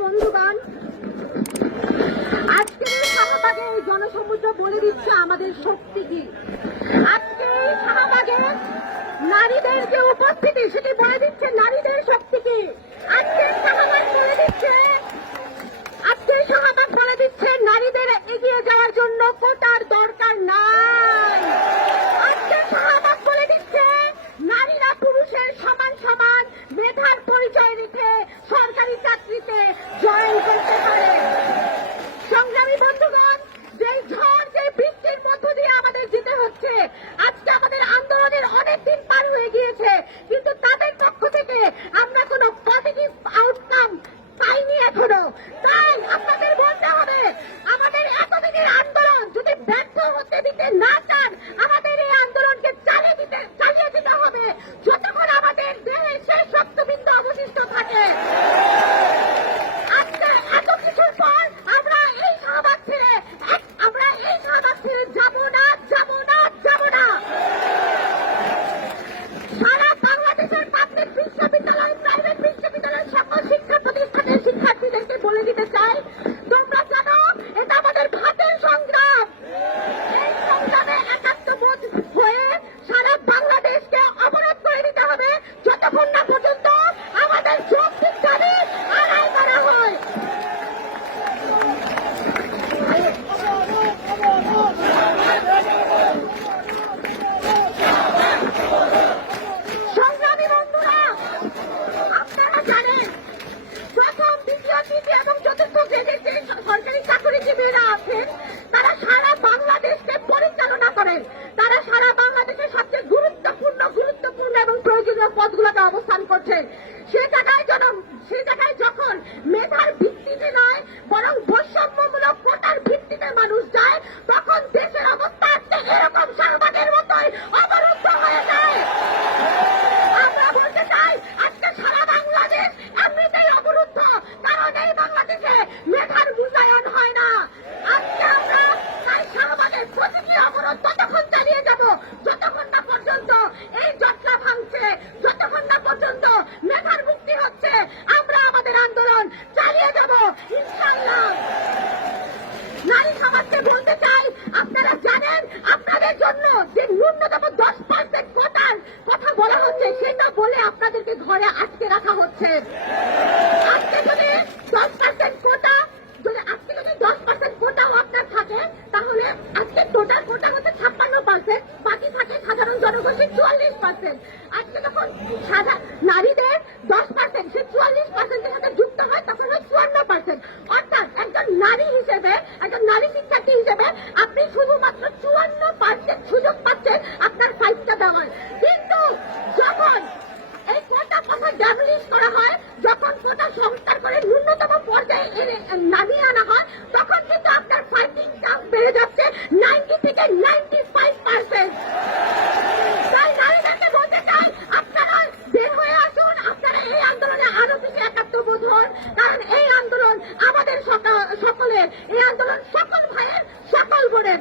বন্ধুগণ, আজকে শাহবাগে এই জনসমুদ্র বলে দিচ্ছে আমাদের শক্তি কি? আজকে এই শাহবাগে নারীদের যে উপস্থিতি, সেটি বলে দিচ্ছে নারীদের শক্তি কি? আজকে শাহবাগ বলে দিচ্ছে আজকে শাহবাগ বলে দিচ্ছে নারীদের এগিয়ে যাওয়ার জন্য কোটার দরকার নাই আজকে শাহবাগ বলে দিচ্ছে নারীরা পুরুষের সমান সমান মেধার পরিচয় রেখে সরকারি চাকরিতে জয়েন করতে পারে সংগ্রামী বন্ধুগণ যে ঝড় যে বৃষ্টির মধ্য দিয়ে আমাদের যেতে হচ্ছে আজকে আমাদের আন্দোলনের অনেক দিন পার হয়ে গিয়েছে কিন্তু তাদের পক্ষ থেকে আমরা কোনো পজিটিভ আউটকাম পাইনি এখনও তাই আপনাদের বলতে হবে আমাদের এতদিনের আন্দোলন যদি ব্যর্থ হতে দিতে না চান আমাদের এই আন্দোলনকে চালিয়ে দিতে চালিয়ে দিতে হবে যতক্ষণ আমাদের দেহের শেষ রক্তবিন্দু অবশিষ্ট থাকে আজকে এত কিছুর পর আমরা এই শাহবাগ ছেড়ে এক- আমরা এই শাহবাগ ছেড়ে যাব না যাব না যাব না সারা বাংলাদেশের পাবলিক বিশ্ববিদ্যালয় প্রাইভেট বিশ্ববিদ্যালয় সকল শিক্ষা প্রতিষ্ঠানের শিক্ষার্থীদেরকে বলে দিতে চাই তোমরা জানো এটা আমাদের ভাতের সংগ্রাম এই সংগ্রামে একাত্মবোধ হয়ে সারা বাংলাদেশকে অবরোধ করে দিতে হবে যতক্ষণ না পর্যন্ত আমাদের যৌক্তিক দাবি আদায় করা হয়। সংগ্রামী বন্ধুরা চতুর্থ গ্রেডের সরকারি চাকরিজীবীরা আছেন, তারা সারা বাংলাদেশকে পরিচালনা করেন তারা সারা বাংলাদেশের সবচেয়ে গুরুত্বপূর্ণ গুরুত্বপূর্ণ এবং প্রয়োজনীয় পদগুলোতে অবস্থান করছে। সে জায়গায় যখন সে জায়গায় যখন মেধার ভিত্তিতে নয়, বরং বৈষম্যমূলক কোটার ভিত্তিতে মানুষ যায় তখন দেশের অবস্থা আজকে এরকম শাহবাগের মতোই অবরুদ্ধ হয়ে যায় আমরা বলতে চাই আজকে সারা বাংলাদেশ এমনিতেই অবরুদ্ধ কারণ এই বাংলাদেশে মেধার মূল্যায়ন হয় না আজকে আমরা তাই শাহবাগের প্রতিটি অবরোধ ততক্ষণ চালিয়ে যাব যতক্ষণ না পর্যন্ত এই জটলা ভাঙছে যতক্ষণ না পর্যন্ত মেধার মুক্তি হচ্ছে আমরা আমাদের আন্দোলন চালিয়ে যাব ইনশাল্লাহ নারী সমাজকে বলতে চাই আপনারা জানেন আপনাদের জন্য যে ন্যূনতম দশ পার্সেন্ট কোটার কথা বলা হচ্ছে সেটা বলে আপনাদেরকে ঘরে আটকে আজকে যদি দশ পার্সেন্ট কোটা যদি আজকে যদি দশ পার্সেন্ট কোটাও আপনার থাকে, তাহলে আজকে টোটাল কোটা হচ্ছে ছাপ্পান্ন পার্সেন্ট বাকি থাকে সাধারণ জনগোষ্ঠীর চুয়াল্লিশ পার্সেন্ট আজকে যখন সাদা নারীদের দশ পার্সেন্ট সে চুয়াল্লিশ পার্সেন্টের সাথে যুক্ত হয়, তখন হয় চুয়ান্ন পার্সেন্ট অর্থাৎ একজন নারী হিসেবে, একজন নারী শিক্ষার্থী হিসেবে, আপনি শুধুমাত্র চুয়ান্ন পার্সেন্ট সুযোগ পাচ্ছেন আপনার ফাইভটা যখন এই স্টাবলিশ করা হয়, যখন কোথাও সংস্কার করে ন্যূনতম পর্যায়ে এনে নামিয়ে আনা হয়, তখন কিন্তু আপনার ফাইটিং চাপ বেড়ে যাচ্ছে নাইনটি থেকে নাইনটি ফাইভ পার্সেন্ট বলতে চাই, আপনারা বের হয়ে আসুন, আপনারা এই আন্দোলনে আরও বেশি একাত্মবোধ হন, কারণ এই আন্দোলন আমাদের সকলের, এই আন্দোলন সকল ভাইয়ের, সকল বোনের।